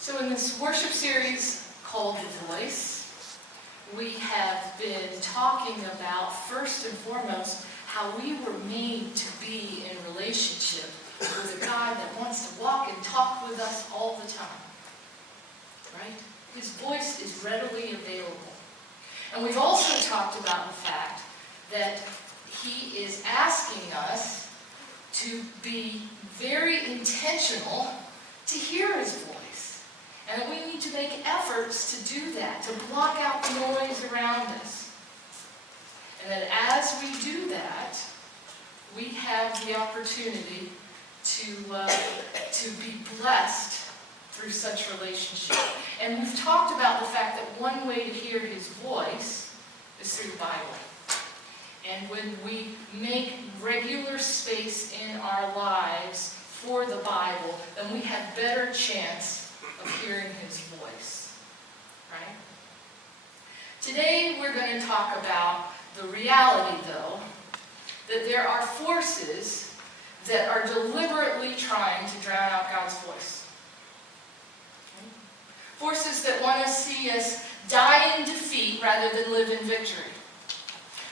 So in this worship series called The Voice, we have been talking about, first and foremost, how we were made to be in relationship with a God that wants to walk and talk with us all the time. Right? His voice is readily available. And we've also talked about the fact that he is asking us to be very intentional to hear his voice. And that we need to make efforts to do that, to block out the noise around us. And that as we do that, we have the opportunity to be blessed through such relationship. And we've talked about the fact that one way to hear his voice is through the Bible. And when we make regular space in our lives for the Bible, then we have better chance of hearing his voice. Right? Today we're going to talk about the reality, though, that there are forces that are deliberately trying to drown out God's voice. Okay? Forces that want to see us die in defeat rather than live in victory.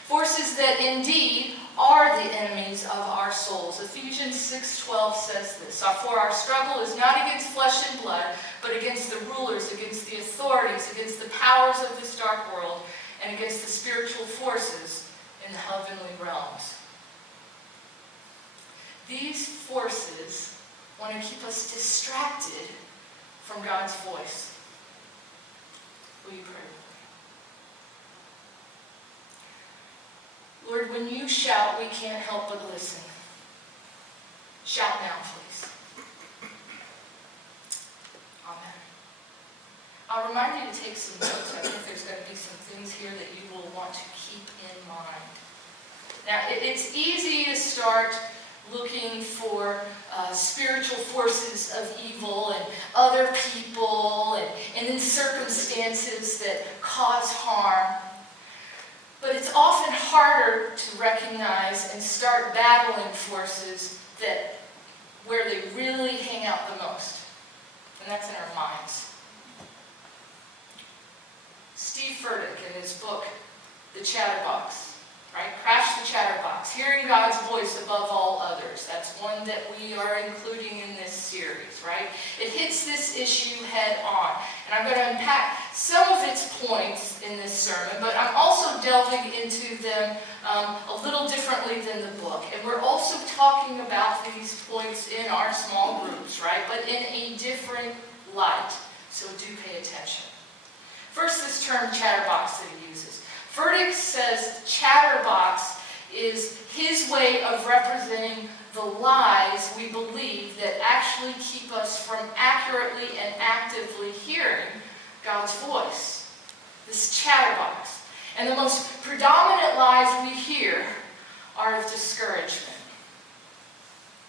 Forces that indeed are the enemies of our souls. Ephesians 6:12 says this, "For our struggle is not against flesh and blood, but against the rulers, against the authorities, against the powers of this dark world, and against the spiritual forces in the heavenly realms." These forces want to keep us distracted from God's voice. Will you pray? Lord, when you shout, we can't help but listen. Shout now, please. Amen. I'll remind you to take some notes. I think there's going to be some things here that you will want to keep in mind. Now, it's easy to start looking for spiritual forces of evil and other people and in circumstances that cause harm. But it's often harder to recognize and start battling forces where they really hang out the most. And that's in our minds. Steve Furtick, in his book, The Chatterbox, right? Crash the Chatterbox, hearing God's voice above all others. That's one that we are including in this series, right? It hits this issue head on. And I'm going to unpack some of its points in this sermon, but I'm also delving into them a little differently than the book. And we're also talking about these points in our small groups, right? But in a different light. So do pay attention. First, this term chatterbox that he uses. Furtick says chatterbox is his way of representing the lies we believe that actually keep us from accurately and actively hearing God's voice. This chatterbox. And the most predominant lies we hear are of discouragement.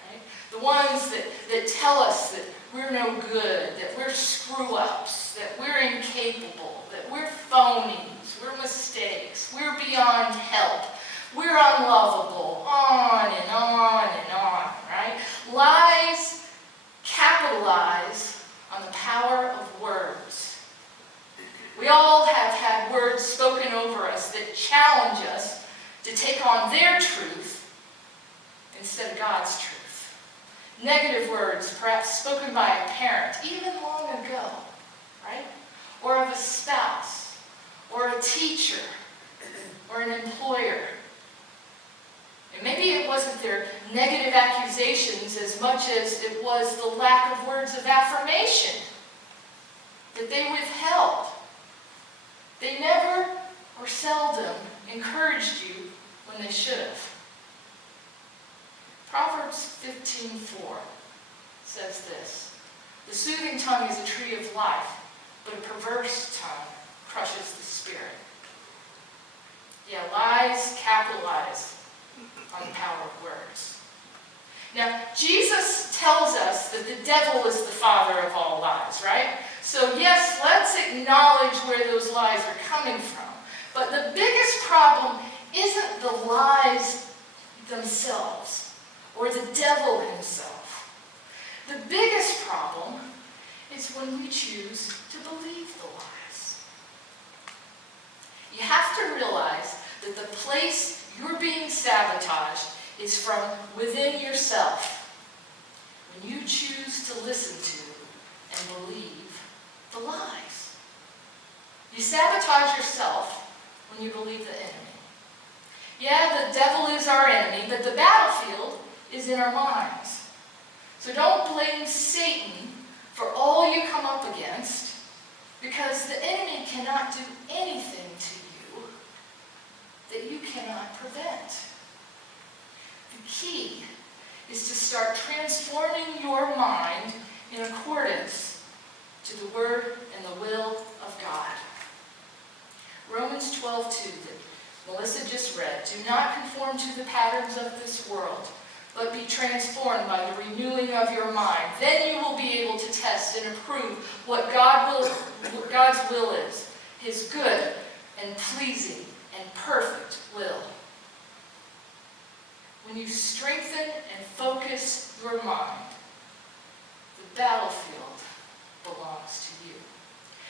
Right? The ones that tell us that we're no good, that we're screw-ups, that we're incapable, that we're phonies, we're mistakes, we're beyond help, we're unlovable, on and on and on, right? Lies capitalize on the power of words. We all have had words spoken over us that challenge us to take on their truth instead of God's truth. Negative words, perhaps spoken by a parent, even long ago, right? Or of a spouse, or a teacher, or an employer. And maybe it wasn't their negative accusations as much as it was the lack of words of affirmation that they withheld. They never or seldom encouraged you when they should have. Proverbs 15:4 says this, "The soothing tongue is a tree of life, but a perverse tongue crushes the spirit." Yeah, lies capitalize on the power of words. Now, Jesus tells us that the devil is the father of all lies, right? So yes, let's acknowledge where those lies are coming from. But the biggest problem isn't the lies themselves or the devil himself. The biggest problem is is when we choose to believe the lies. You have to realize that the place you're being sabotaged is from within yourself when you choose to listen to and believe the lies. You sabotage yourself when you believe the enemy. Yeah, the devil is our enemy, but the battlefield is in our minds. So don't blame Satan for all you come up against, because the enemy cannot do anything to you that you cannot prevent. The key is to start transforming your mind in accordance to the Word and the will of God. Romans 12:2 that Melissa just read, do not conform to the patterns of this world, but be transformed by the renewing of your mind. Then you will be able to test and approve what God's will is, his good and pleasing and perfect will. When you strengthen and focus your mind, the battlefield belongs to you.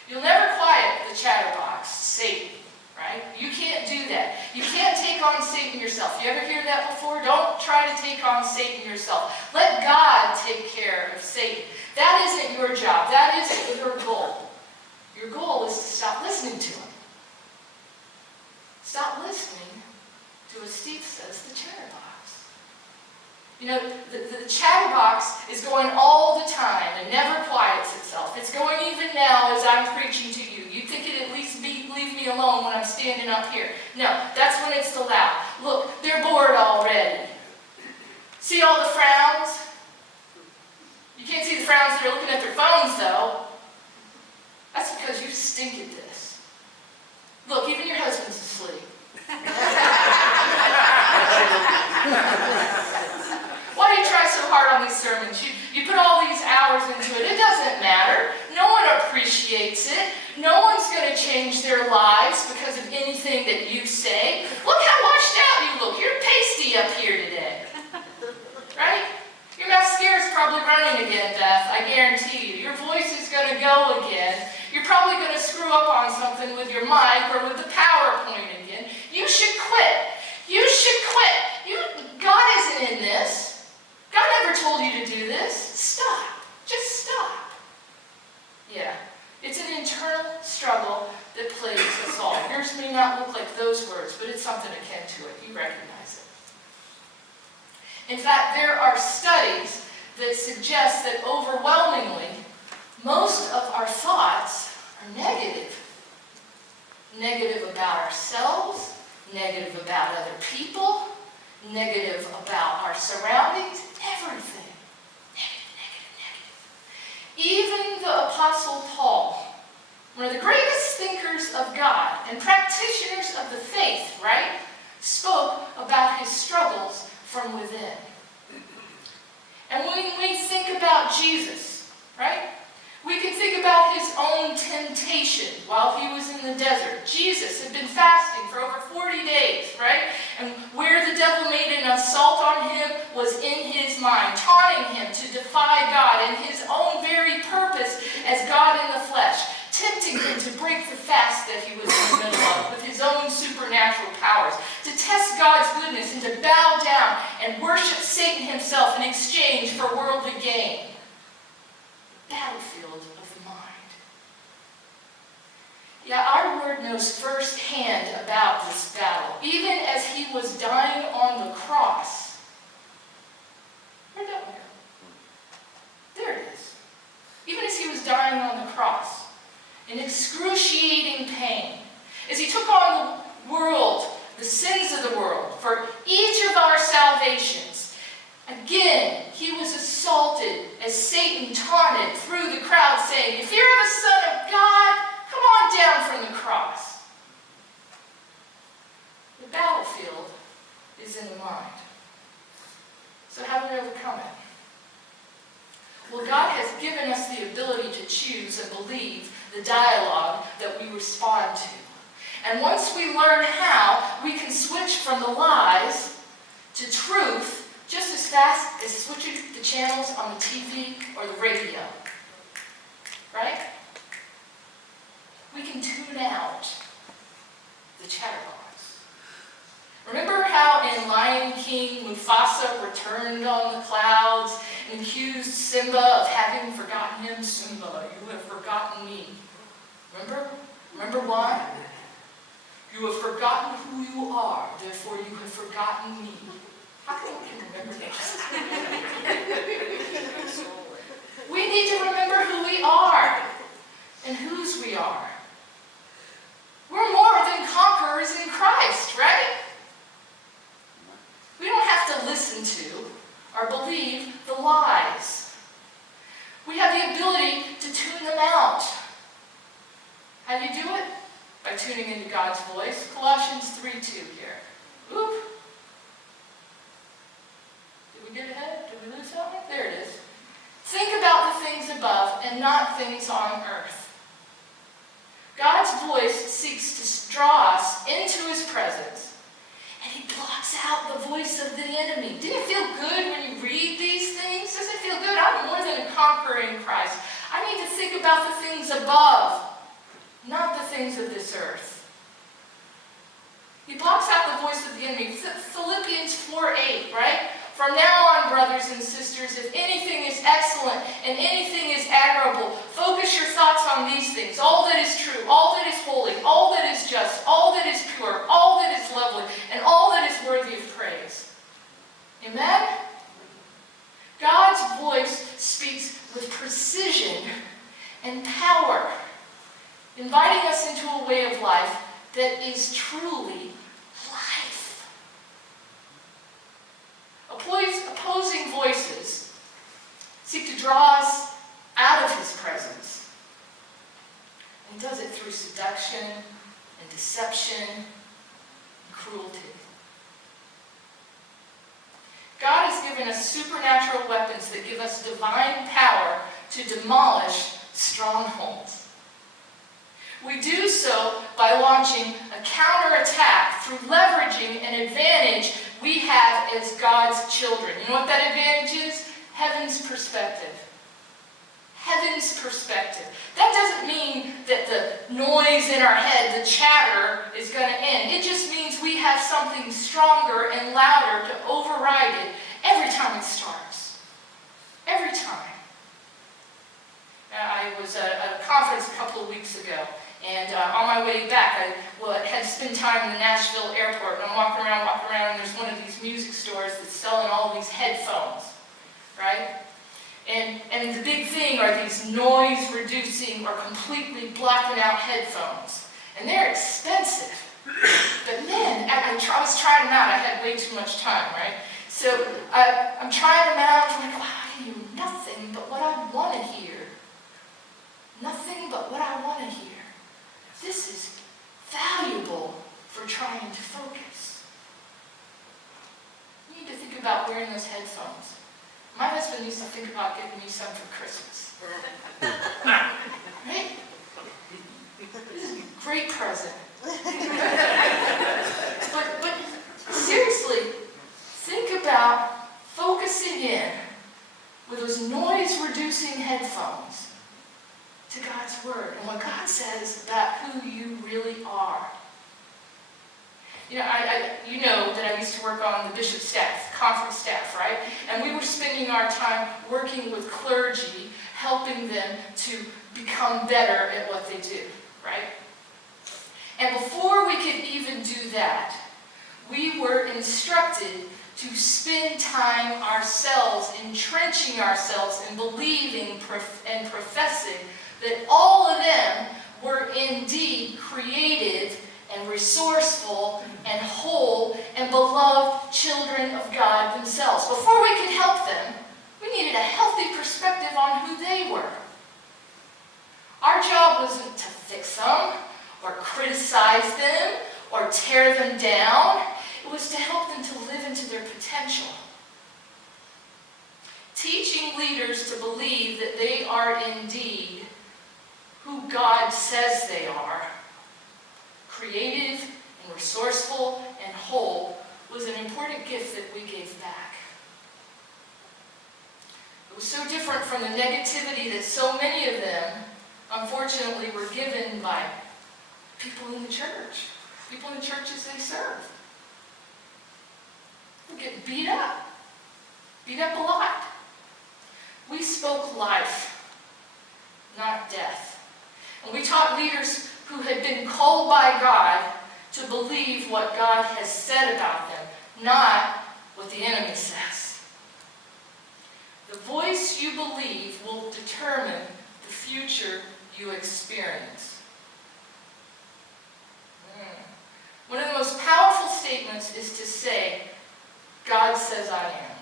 You'll never quiet the chatterbox, Satan, right? You can't do that. You can't take on Satan yourself. You ever hear that before? Don't try to take on Satan yourself. Let God take care of Satan. That isn't your job. That isn't your goal. Your goal is to stop listening to him. Stop listening to, as Steve says, the chatterbox. You know, the chatterbox is going all the time and never quiets itself. It's going even now as I'm preaching to you. You'd think it'd at least leave me alone when I'm standing up here. No, that's when it's the loud. Look, they're bored already. See all the frowns? You can't see the frowns that are looking at their phones, though. That's because you stink at this. Look, even your husband's asleep. Why do you try so hard on these sermons? You put all these hours into it. It doesn't matter. No one appreciates it. No one's going to change their lives because of anything that you say. Look how washed out you look. You're pasty up here today. Right? Your mascara's probably running again, Beth. I guarantee you. Your voice is going to go again. You're probably going to screw up on something with your mic or with the PowerPoint again. You should quit. You should quit. God isn't in this. God never told you to do this. Stop. Just stop. Yeah, it's an internal struggle that plagues us all. Yours may not look like those words, but it's something akin to it. You recognize it. In fact, there are studies that suggest that overwhelmingly, most of our thoughts are negative. Negative about ourselves, negative about other people, negative about our surroundings, everything. Negative. Even the Apostle Paul, one of the greatest thinkers of God and practitioners of the faith, right, spoke about his struggles from within. And when we think about Jesus, right, we can think about his own temptation while he was in the desert. Jesus had been fasting for over 40 days, right? And where the devil made an assault on him was in his mind, taunting him to defy God and his own very purpose as God in the flesh, tempting him to break the fast that he was in the middle of with his own supernatural powers, to test God's goodness and to bow down and worship Satan himself in exchange for worldly gain. Battlefield of the mind. Yeah, our Lord knows firsthand about this battle. Even as he was dying on the cross. Where'd that one go? There it is. Even as he was dying on the cross, in excruciating pain, as he took on the world, the sins of the world, for each of our salvations, again, he was assaulted as Satan taunted through the crowd, saying, if you're the Son of God, come on down from the cross. The battlefield is in the mind. So how do we overcome it? Well, God has given us the ability to choose and believe the dialogue that we respond to. And once we learn how, we can switch from the lies to truth just as fast as switching the channels on the TV or the radio. king Mufasa returned on the clouds and accused Simba of having forgotten him. Simba, you have forgotten me. Remember? Remember why? You have forgotten who you are, therefore you have forgotten me. How come we can remember this? We need to remember who we are and whose we are. We're more than conquerors in Christ, right? We don't have to listen to or believe the lies. We have the ability to tune them out. How do you do it? By tuning into God's voice. Colossians 3:2 here. Oop. Did we get ahead? Did we lose something? There it is. Think about the things above and not things on earth. God's voice seeks to draw us into his presence, and he blocks out the voice of the enemy. Didn't it feel good when you read these things? Does it feel good? I'm more than a conqueror in Christ. I need to think about the things above, not the things of this earth. He blocks out the voice of the enemy. Philippians 4:8, right? From now on, brothers and sisters, if anything is excellent and anything is admirable, focus your thoughts on these things. All that is true, all that is holy, all that is just, all that is pure, all that is lovely, and all that is worthy of praise. Amen? God's voice speaks with precision and power, inviting us into a way of life that is truly life. Opposing voices seek to draw us out of his presence. And he does it through seduction and deception and cruelty. God has given us supernatural weapons that give us divine power to demolish strongholds. We do so by launching a counterattack through leveraging an advantage we have as God's children. You know what that advantage is? Heaven's perspective. Heaven's perspective. That doesn't mean that the noise in our head, the chatter, is going to end. It just means we have something stronger and louder to override it every time it starts. Every time. I was at a conference a couple of weeks ago. And on my way back, I had spent time in the Nashville airport, and I'm walking around, and there's one of these music stores that's selling all these headphones, right? And the big thing are these noise-reducing or completely blacking out headphones. And they're expensive. But man, I was trying them out. I had way too much time, right? So I'm trying them out, and I'm like, wow, I hear nothing but what I want to hear. Nothing but what I want to hear. This is valuable for trying to focus. You need to think about wearing those headphones. My husband used to think about getting me some for Christmas. Right? This is a great present. but seriously, think about focusing in with those noise-reducing headphones to God's Word and what God says about who you really are. You know that I used to work on the bishop staff, conference staff, right? And we were spending our time working with clergy, helping them to become better at what they do, right? And before we could even do that, we were instructed to spend time ourselves, entrenching ourselves in believing and professing that all of them were indeed creative and resourceful and whole and beloved children of God themselves. Before we could help them, we needed a healthy perspective on who they were. Our job wasn't to fix them or criticize them or tear them down. It was to help them to live into their potential. Teaching leaders to believe that they are indeed who God says they are, creative and resourceful and whole, was an important gift that we gave back. It was so different from the negativity that so many of them, unfortunately, were given by people in the church, people in the churches they serve. We're getting beat up a lot. We spoke life, not death. And we taught leaders who had been called by God to believe what God has said about them, not what the enemy says. The voice you believe will determine the future you experience. One of the most powerful statements is to say, God says I am.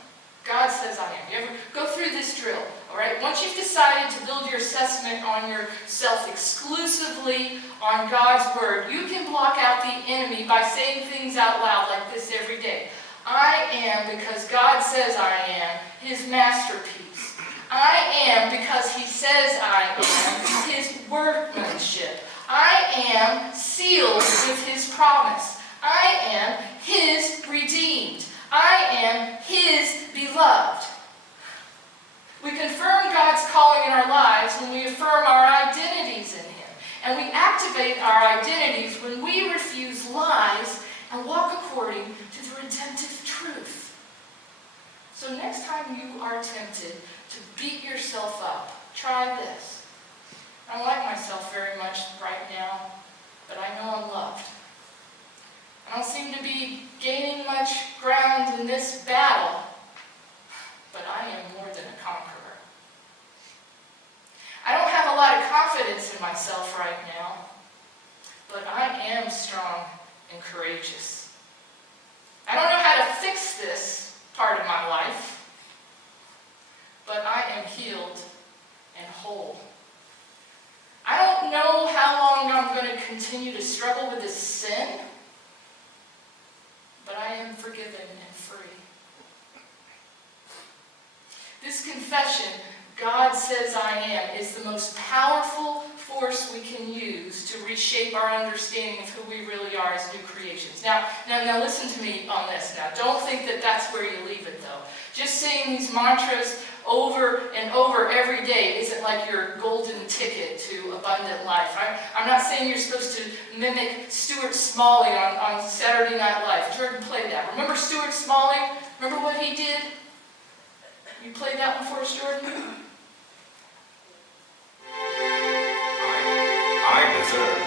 God says I am. You ever go through this drill, all right? Once you've decided to build your assessment on yourself exclusively on God's word, you can block out the enemy by saying things out loud like this every day. I am because God says I am, his masterpiece. I am because he says I am, his workmanship. I am sealed with his promise. I am his redeemed. I am his beloved. We confirm God's calling in our lives when we affirm our identities in him. And we activate our identities when we refuse lies and walk according to the redemptive truth. So next time you are tempted to beat yourself up, try this. I don't like myself very much right now, but I know I'm loved. I don't seem to be gaining much ground in this battle, but I am more than a conqueror. I don't have a lot of confidence in myself right now, but I am strong and courageous. I don't know how to fix this part of my life, but I am healed and whole. I don't know how long I'm going to continue to struggle with this sin, but I am forgiven and free. This confession, God says I am, is the most powerful force we can use to reshape our understanding of who we really are as new creations. Now listen to me on this. Now, don't think that that's where you leave it, though. Just saying these mantras over and over every day isn't like your golden ticket to abundant life. I'm not saying you're supposed to mimic Stuart Smalley on Saturday Night Live. Jordan played that. Remember Stuart Smalley? Remember what he did? You played that one for us, Jordan? I deserve